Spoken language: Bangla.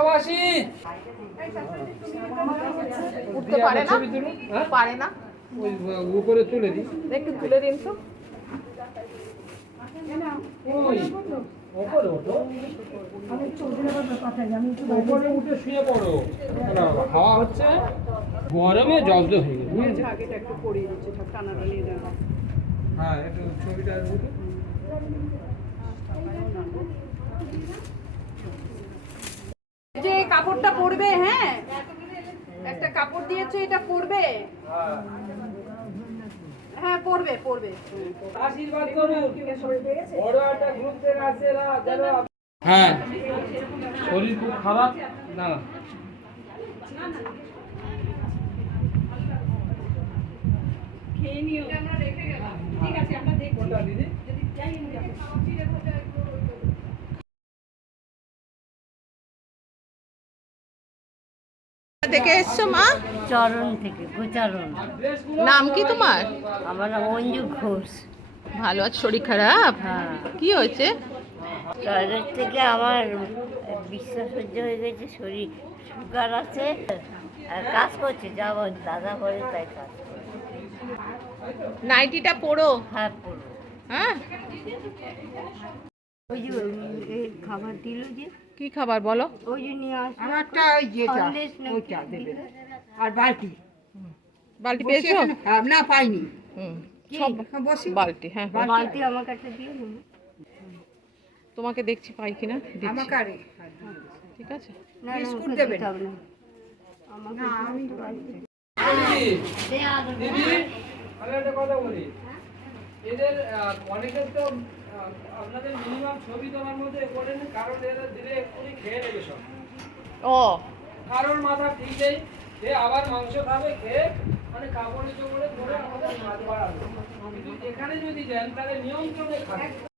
এলাকাবাসী উঠতে পারে না, পারে না, ওই উপরে তুলে দিই, একটু তুলে দিন তো। ওই উপরে ওঠো, উপরে উঠে শুয়ে পড়ো। হাওয়া হচ্ছে, গরমে জব্দ হয়ে গেছে, বুঝেছো? একটু পরিয়ে দিচ্ছে, টানাটা নিয়ে দেওয়া। হ্যাঁ, একটু ছবিটা উঠে। যে কাপড়টা পরবে, হ্যাঁ একটা কাপড় দিয়েছে, এটা পরবে। হ্যাঁ পরবে পরবে। আশীর্বাদ করুন, বড় একটা গ্রুপ থেকে আসছে এরা, যারা হ্যাঁ শরীর খুব খারাপ না, খেয়ে নিও, আমরা রেখে গেলাম। ঠিক আছে, আমরা দেখব। কোনটা দিদি? যদি যাই দেখে এসছো মা? চরণ থেকে গোচারণ। নাম কি তোমার? আমার নাম অঞ্জু ঘোষ। ভালো আছে? শরীর খারাপ? হ্যাঁ, কি হয়েছে? টয়লেট থেকে আমার বিশ্বাস সহ্য হয়ে গেছে, শরীর সুগার আছে আর কাজ করছে, যা দাদা বলে তাই কাজ করছে। নাইটিটা পরো। হ্যাঁ পড়বো। হ্যাঁ, ওই যে এই খাবার দিল যে, কি খাবার বলো? ওই যে নিয়ে আসলো আমারটা ওই যেটা সন্দেশ না ওইটা কি দেবে দিল? আর বালতি বালতি বসে পেয়েছো? এখানে- হ্যাঁ, না পাইনি হুম, কি? সব বসি বালতি। হ্যাঁ, বালতি আমার কাছে দিয়ে নেবো। তোমাকে দেখছি পাই কিনা, দিচ্ছি। আমাকে আরে ঠিক আছে। না বিস্কুট ওকে দেবেন? দিতে হবে না। আমাকে না আমি দিদি, আমি একটা কথা বলি, এদের অনেকের তো আপনাদের মিনিমাম ছবি তোলার মধ্যে করেন, কারণ এরা ধীরে এক্ষুনি খেয়ে নেবে সব, ও কারোর মাথা ঠিক নেই, সে আবার মাংস খাবে, খেয়ে মানে কাপড়ে চোপড়ে ধরে আমাদের মাছ বাড়াবে, কিন্তু এখানে যদি দেন তাহলে নিয়ন্ত্রণে খাবে।